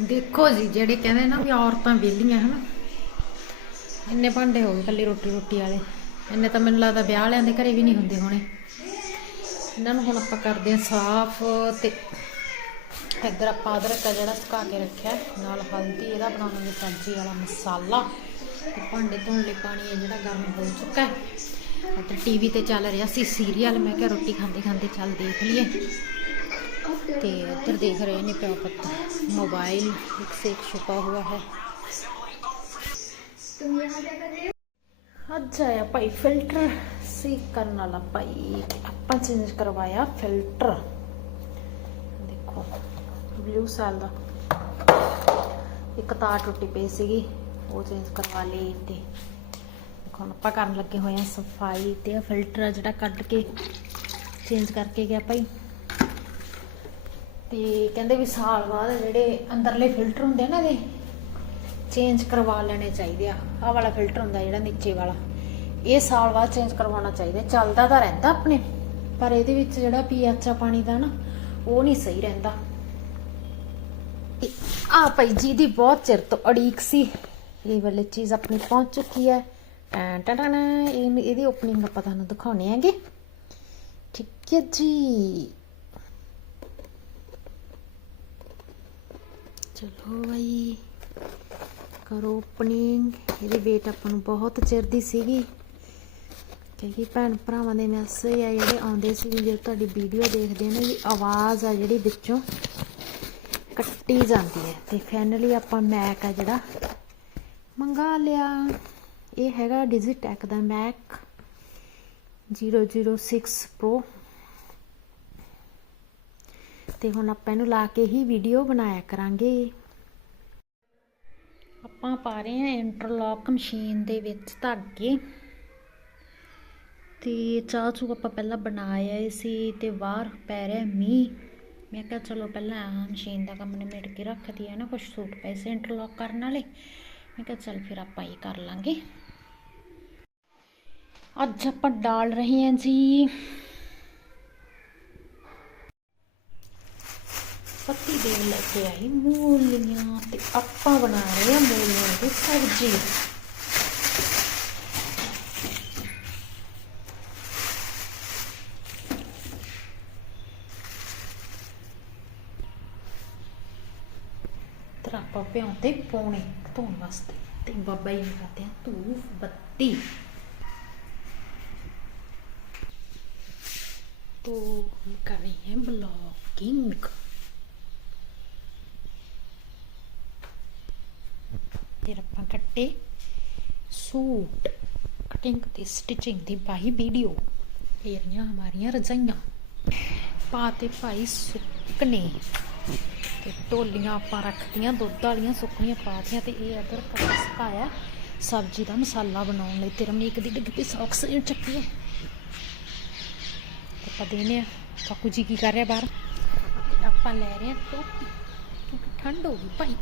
ਦੇਖੋ ਜੀ, ਜਿਹੜੇ ਕਹਿੰਦੇ ਨਾ ਵੀ ਔਰਤਾਂ ਵਿਹਲੀਆਂ ਹਨਾ, ਇੰਨੇ ਭਾਂਡੇ ਹੋ ਗਏ ਕੱਲੀ ਰੋਟੀ ਰੋਟੀ ਵਾਲੇ। ਇੰਨੇ ਤਾਂ ਮੈਨੂੰ ਲੱਗਦਾ ਵਿਆਹ ਵਾਲਿਆਂ ਦੇ ਘਰੇ ਵੀ ਨਹੀਂ ਹੁੰਦੇ ਹੋਣੇ। ਇਹਨਾਂ ਨੂੰ ਹੁਣ ਆਪਾਂ ਕਰਦੇ ਹਾਂ ਸਾਫ਼ ਤੇ ਇੱਧਰ ਆਪਾਂ ਅਦਰਕ ਆ ਜਿਹੜਾ ਸੁਕਾ ਕੇ ਰੱਖਿਆ, ਨਾਲ ਹਲਦੀ, ਇਹਦਾ ਬਣਾਵਾਂਗੇ ਸਬਜ਼ੀ ਵਾਲਾ ਮਸਾਲਾ। ਤੇ ਭਾਂਡੇ ਧੋਣ ਲਈ ਪਾਣੀ ਹੈ ਜਿਹੜਾ ਗਰਮ ਹੋ ਚੁੱਕਾ ਹੈ। ਇੱਧਰ ਟੀਵੀ ਤੇ ਚੱਲ ਰਿਹਾ ਸੀ ਸੀਰੀਅਲ, ਮੈਂ ਕਿਹਾ ਰੋਟੀ ਖਾਂਦੇ ਖਾਂਦੇ ਚੱਲ ਦੇਖ ਲਈਏ। ਤੇ ਇੱਧਰ ਦੇਖ ਰਹੇ ਨੇ ਪਿਓ ਪੁੱਤ मोबाइल एक से एक छुपा हुआ है ਅੱਜ ਆਇਆ ਭਾਈ ਫਿਲਟਰ ਸੀ ਕਰਨ ਵਾਲਾ ਭਾਈ ਆਪਾਂ ਚੇਂਜ ਕਰਵਾਇਆ ਫਿਲਟਰ ਦੇਖੋ ਬਲੂ ਸੈਲ ਦਾ ਇੱਕ ਤਾਰ ਟੁੱਟੀ ਪਈ ਸੀਗੀ ਉਹ ਚੇਂਜ ਕਰਵਾ ਲਈ ਤੇ ਦੇਖੋ ਹੁਣ ਆਪਾਂ ਕਰਨ ਲੱਗੇ ਹੋਏ ਆ ਸਫਾਈ ਤੇ ਇਹ ਫਿਲਟਰ ਆ ਜਿਹੜਾ ਕੱਢ ਕੇ ਚੇਂਜ ਕਰਕੇ ਗਿਆ ਭਾਈ ਤੇ ਕਹਿੰਦੇ ਵੀ ਸਾਲ ਬਾਅਦ ਜਿਹੜੇ ਅੰਦਰਲੇ ਫਿਲਟਰ ਹੁੰਦੇ ਆ ਨਾ ਇਹਦੇ ਚੇਂਜ ਕਰਵਾ ਲੈਣੇ ਚਾਹੀਦੇ ਆ। ਆਹ ਵਾਲਾ ਫਿਲਟਰ ਹੁੰਦਾ ਜਿਹੜਾ ਨੀਚੇ ਵਾਲਾ, ਇਹ ਸਾਲ ਬਾਅਦ ਚੇਂਜ ਕਰਵਾਉਣਾ ਚਾਹੀਦਾ। ਚੱਲਦਾ ਤਾਂ ਰਹਿੰਦਾ ਆਪਣੇ, ਪਰ ਇਹਦੇ ਵਿੱਚ ਜਿਹੜਾ ਪੀਐਚ ਆ ਪਾਣੀ ਦਾ ਨਾ, ਉਹ ਨਹੀਂ ਸਹੀ ਰਹਿੰਦਾ। ਆ ਭਾਈ ਜੀ ਦੀ ਬਹੁਤ ਚਿਰ ਤੋਂ ਅੜੀਕ ਸੀ। ਇਹ ਵਾਲੀ ਚੀਜ਼ ਆਪਣੀ ਪਹੁੰਚ ਚੁੱਕੀ ਹੈ। ਟੈਂ ਇਹਦੀ ਓਪਨਿੰਗ ਆਪਾਂ ਤੁਹਾਨੂੰ ਦਿਖਾਉਣੇ ਹੈਗੇ। ਠੀਕ ਹੈ ਜੀ। ਚਲੋ ਭਾਈ ਕਰੋ ਓਪਨਿੰਗ ਇਹਦੀ ਵੇਟ ਆਪਾਂ ਨੂੰ ਬਹੁਤ ਚਿਰ ਦੀ ਸੀਗੀ। ਕਿਉਂਕਿ ਭੈਣ ਭਰਾਵਾਂ ਦੇ ਮੈਸੇਜ ਆ ਜਿਹੜੇ ਆਉਂਦੇ ਸੀ ਵੀ ਜੇ ਤੁਹਾਡੀ ਵੀਡੀਓ ਦੇਖਦੇ ਨੇ ਵੀ ਆਵਾਜ਼ ਆ ਜਿਹੜੀ ਵਿੱਚੋਂ ਕੱਟੀ ਜਾਂਦੀ ਹੈ। ਤੇ ਫਾਈਨਲੀ ਆਪਾਂ ਮੈਕ ਆ ਜਿਹੜਾ ਮੰਗਾ ਲਿਆ। ਇਹ ਹੈਗਾ ਡਿਜੀਟੈਕ ਦਾ ਮੈਕ 006 ਪ੍ਰੋ ਤੇ ਹੁਣ ਆਪਾਂ ਇਹਨੂੰ ਲਾ ਕੇ ਹੀ ਵੀਡੀਓ ਬਣਾਇਆ ਕਰਾਂਗੇ। ਆਪਾਂ ਪਾ ਰਹੇ ਹਾਂ ਇੰਟਰਲੌਕ ਮਸ਼ੀਨ ਦੇ ਵਿੱਚ ਧਾਗੇ ਤੇ ਚਾਹ ਚੂ ਆਪਾਂ ਪਹਿਲਾਂ ਬਣਾਇਆ ਸੀ ਤੇ ਬਾਹਰ ਪੈ ਰਿਹਾ ਮੀਂਹ। ਮੈਂ ਕਿਹਾ ਚਲੋ ਪਹਿਲਾਂ ਮਸ਼ੀਨ ਦਾ ਕੰਮ ਨਿਮੇੜ ਕੇ ਰੱਖਦੀ ਹੈ ਨਾ ਕੁਝ ਸੂਟ ਪਏ ਸੀ ਇੰਟਰਲੌਕ ਕਰਨ ਵਾਲੇ। ਮੈਂ ਕਿਹਾ ਚੱਲ ਫਿਰ ਆਪਾਂ ਇਹ ਕਰ ਲਾਂਗੇ। ਅੱਜ ਆਪਾਂ ਡਾਲ ਰਹੇ ਹਾਂ ਜੀ। ਪੱਤੀ ਦੇਣ ਲੈ ਕੇ ਆਈ ਮੂਲੀਆਂ ਤੇ ਆਪਾਂ ਬਣਾ ਰਹੇ ਹਾਂ ਮੂਲੀਆਂ ਦੀ ਸਬਜ਼ੀ ਤਰ ਆਪਾਂ ਭਿਉਂਤੇ ਪੌਣੇ ਧੋਣ ਵਾਸਤੇ ਤੇ ਬਾਬਾ ਜੀ ਨੂੰ ਕਰਦੇ ਆ ਧੂਫ ਬੱਤੀ तो हम कर रहे हैं ब्लॉगिंग ਫਿਰ ਆਪਾਂ ਕੱਟੇ ਸੂਟ ਕਟਿੰਗ ਤੇ ਸਟਿਚਿੰਗ ਦੀ ਪਾਈ ਵੀਡੀਓ ਫੇਰੀਆਂ ਹਮਾਰੀਆਂ ਰਜਾਈਆਂ। ਪਾਤੇ ਭਾਈ ਸੁੱਕਨੇ ਤੇ ਟੋਲੀਆਂ ਆਪਾਂ ਰੱਖਤੀਆਂ, ਦੁੱਧ ਵਾਲੀਆਂ ਸੁੱਕਣੀਆਂ ਪਾਤੀਆਂ ਤੇ ਇਹ ਅਦਰ ਕੱਟ ਸੁਕਾਇਆ। ਸਬਜ਼ੀ ਦਾ ਮਸਾਲਾ ਬਣਾਉਣ ਲਈ ਤੇ ਰਮਨੀਕ ਦੀ ਡਿੱਗ ਪਈ, ਸੌਕਸ ਚੱਕੀ ਆਪਾਂ ਦੇਨੇ ਆ। ਕਾਕੂ ਜੀ ਕੀ ਕਰ ਰਿਹਾ ਬਾਹਰ? ਆਪਾਂ ਲੈ ਰਹੇ ਆ ਟੋਪੀ ਕਿਉਂਕਿ ਠੰਡ ਹੋ ਗਈ ਭਾਈ।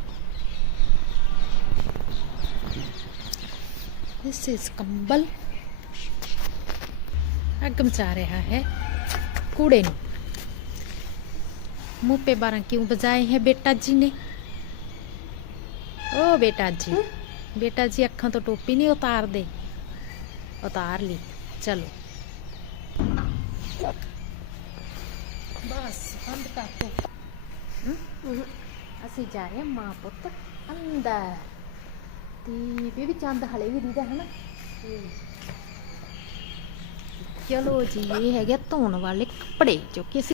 दिस कंबल अगम जा रहा है। कूड़े ने। मुँह पे बारह क्यों बजाए हैं बेटा जी ने? ओ बेटा जी बेटा जी अखा तो टोपी नहीं उतार दे। उतार ली, चलो। बस, बंद कर दो। हम्म, हम्म। असं जा रहे माँ पुत अंदर। ਤੇ ਬੇਬੀ ਚੰਦ ਹਲੇ ਵੀ ਦੀਦਾ ਹੈ ਨਾ ਚਲੋ ਜੀ, ਇਹ ਹੈਗੇ ਧੋਣ ਵਾਲੇ ਕੱਪੜੇ, ਜੋ ਕਿ ਅਸੀਂ